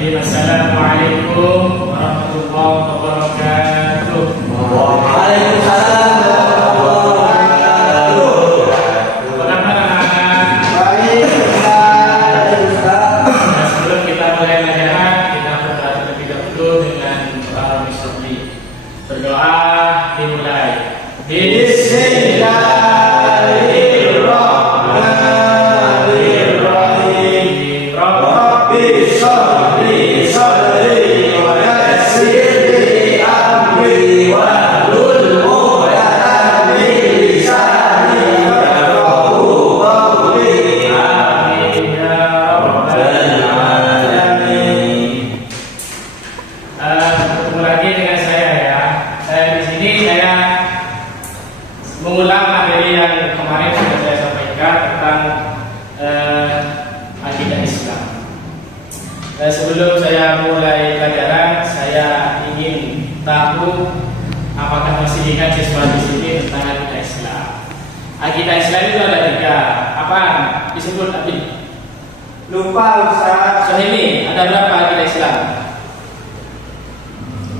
Assalamualaikum warahmatullahi wabarakatuh. Waalaikumsalam warahmatullahi wabarakatuh. Baik, sebelum kita mulai pelajaran, kita berdoa terlebih dahulu dengan doa Bismillah. Berdoa dimulai. Bismillahirrahmanirrahim. Rabbi sholli sholli wa yassir li amri wahlul 'uqdatam min lisani yafqahu qawli. Amin ya rabbal alamin. Ketemu lagi dengan saya ya. Saya di sini mengulang materi yang kemarin sudah saya sampaikan tentang akidah Islam. Sebelum saya mulai pelajaran, saya ingin tahu apakah masih ingat siswa di sini tentang akidah Islam. Akidah Islam itu ada 3. Apaan? Disebut apa? Lupa Ustaz. Sohimi, ada berapa akidah Islam?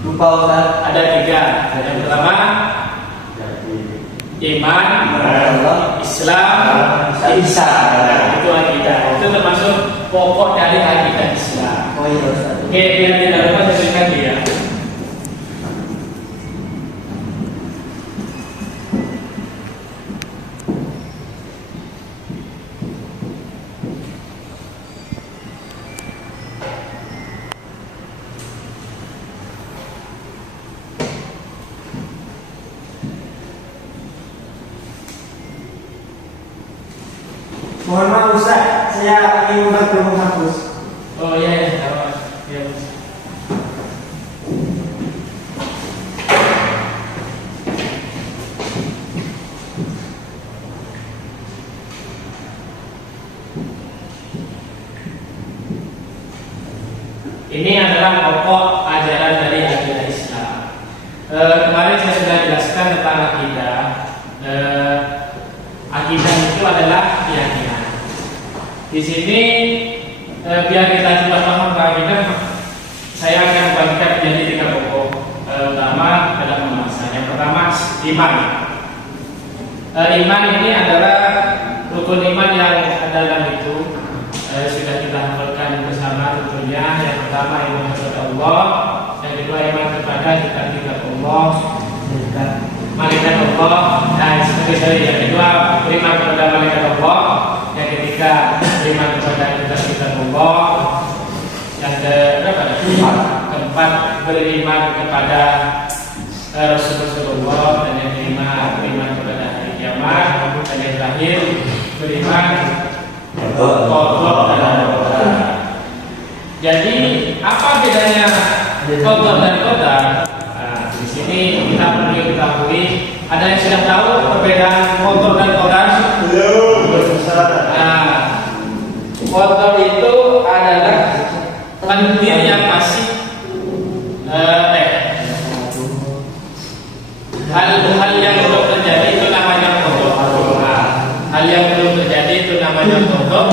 Lupa Ustaz. Ada 3. Yang pertama iman, Islam, ihsan. Itu akidah. Itu termasuk pokok dari akidah Islam. Oh iya Ustaz. Oke, biar tidak lupa saya tuliskan dia. Mohon maaf Ustaz, saya ingin belum menghapus. Oh iya, ya. Ini adalah pokok ajaran dari akidah Islam. Kemarin saya sudah jelaskan tentang akidah. Akidah itu adalah keyakinan. Di sini biar kita cepat paham akidah, saya akan bagikan menjadi 3 pokok utama dalam pembahasan. Yang pertama iman. Iman ini adalah rukun iman yang ada dalam itu sudah kita hafalkan bersama tentunya. Yang pertama iman kepada Allah, yang kedua iman kepada kitab Allah, malaikat Allah, dan seterusnya. Yang kedua beriman kepada malaikat Allah, yang ketiga beriman kepada kitab Allah, yang keempat beriman kepada Rasulullah, dan yang kelima beriman kepada hari kiamat, dan yang terakhir beriman qadar dan qadar. Jadi apa bedanya qadar dan qadar? Di sini kita perlu ketahui. Ada yang sudah tahu perbedaan qadar dan qadar? Belum. Qadar itu adalah takdir yang masih hal yang belum terjadi itu namanya qadar. Hal yang belum terjadi itu namanya qadar.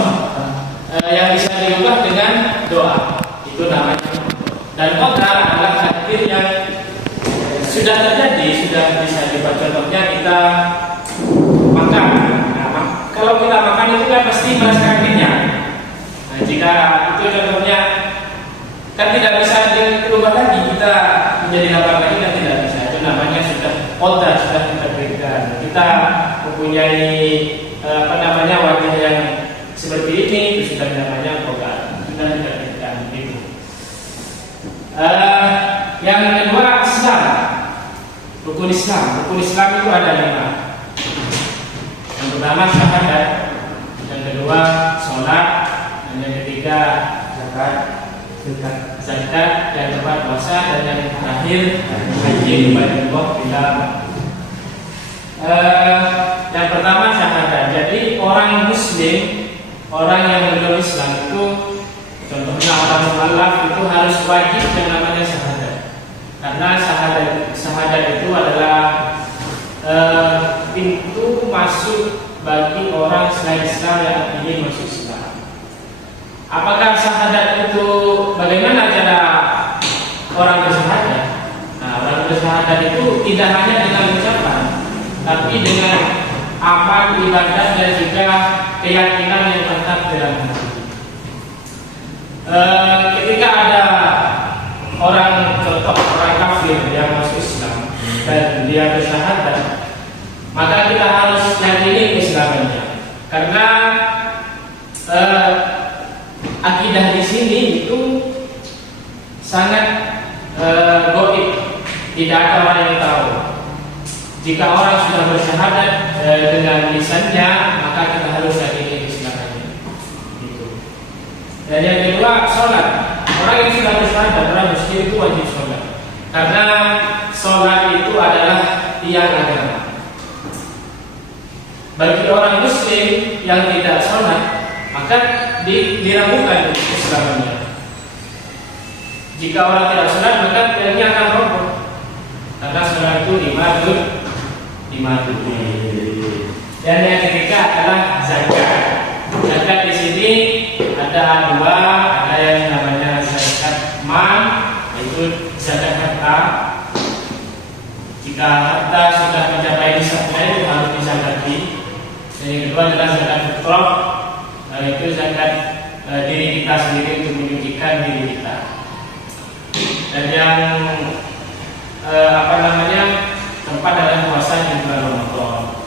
Yang bisa diubah dengan doa itu namanya qadar. Dan qadar adalah takdir yang sudah terjadi, sudah bisa dibaca. Contohnya kita makan. Kalau kita makan itu kan pasti merasakan kenyang. Nah, jika itu contohnya kan tidak bisa dirubah lagi, kita menjadi lapar lagi kan tidak bisa. Itu namanya sudah qadar, sudah ditakdirkan. Kita mempunyai wajah yang seperti ini, itu sudah namanya qadar, sudah ditakdirkan. Gitu. Yang kedua Islam. Rukun Islam. Rukun Islam itu ada 5. Yang pertama syahadat, yang kedua sholat, dan yang ketiga zakat, yang keempat puasa, dan yang terakhir haji ibadah bila. Yang pertama syahadat. Jadi orang Muslim, orang yang beragama Islam itu, contohnya orang mukallaf itu harus wajib yang namanya syahadat. Karena syahadat itu adalah pintu masuk bagi orang selain Islam yang ingin masuk Islam. Apakah syahadat itu bagaimana syahadat itu tidak hanya dengan ucapan, tapi dengan amal ibadah dan juga keyakinan yang mantap dalam hati. Ketika ada orang kafir yang masuk Islam dan dia bersyahadat, maka kita harus yakini keislamannya, karena akidah di sini itu sangat gaib, tidak ada orang yang tahu. Jika orang sudah bersyahadat dengan lisannya, maka kita harus yakini keislamannya. Dan yang kedua, sholat. Orang yang sudah bersyahadat, orang muslim itu wajib sholat, karena sholat itu adalah tiang agama. Bagi orang muslim yang tidak sholat, maka diragukan keislamannya. Jika orang tidak sholat, maka tiangnya akan roboh, karena sholat itu lima rukun. Dan yang ketiga adalah zakat. Zakat di sini ada dua, ada yang namanya zakat mal, yaitu zakat harta. Jika harta sudah mencapai nisabnya itu harus dizakati. Dan yang kedua adalah zakat fitrah, yaitu zakat diri kita sendiri untuk menyucikan diri kita. Dan yang keempat adalah puasa di bulan Ramadan.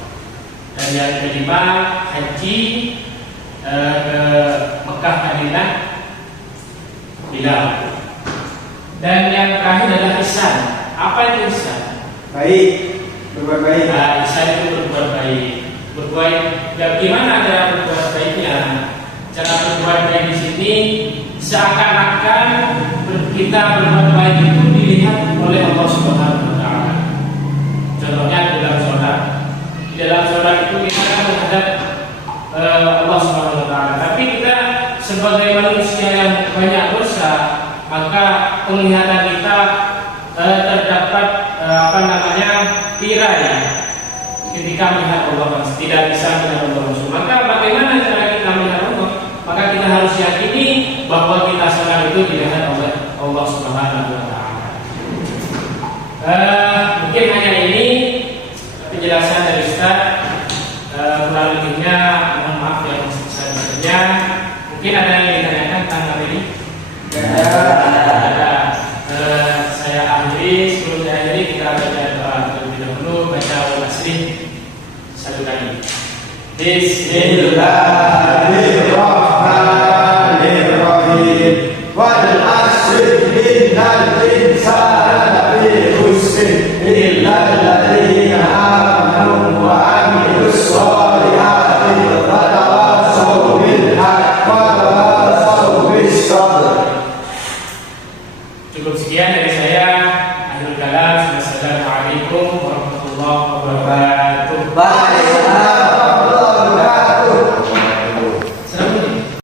Dan yang kelima haji ke Mekah Madinah bila. Dan yang terakhir adalah ihsan. Apa itu ihsan? Baik, berbuat baik. Ihsan itu berbuat baik. Bagaimana cara berbuat baiknya? Cara berbuat baik di sini seakan-akan kita berbuat baik itu dilihat oleh Allah Subhanahu wa taala. Contohnya dalam sholat. Di dalam sholat itu kita akan menghadap Allah Subhanahu wa taala. Tapi kita sebagai manusia yang banyak dosa, maka penglihatan kita terdapat tirai ketika melihat Allah, tidak bisa melihat Allah langsung. Maka bagaimana cara kita melihat Allah? Maka kita harus yakini bahwa kita sholat itu dilihat oleh Allah Subhanahu wa taala. Mungkin hanya ini penjelasan dari Ustaz. Kurang lebihnya mohon maaf yang sebesar-besarnya. Mungkin ada yang ditanyakan tentang ini? Ada. Saya akhiri. Sebelum saya akhiri, kita baca doa terlebih dahulu. Baca al-Nasrih satu kali. Bismillahirrahmanirrahim. Wal 'asri innal insana lafi khusr illa alladziina aamanu wa 'amilus shalihati wa tawassaw bil haqqi wa tawassaw bis sabr. Cukup sekian dari saya. Akhirul kalam. Wassalamualaikum warahmatullahi wabarakatuh.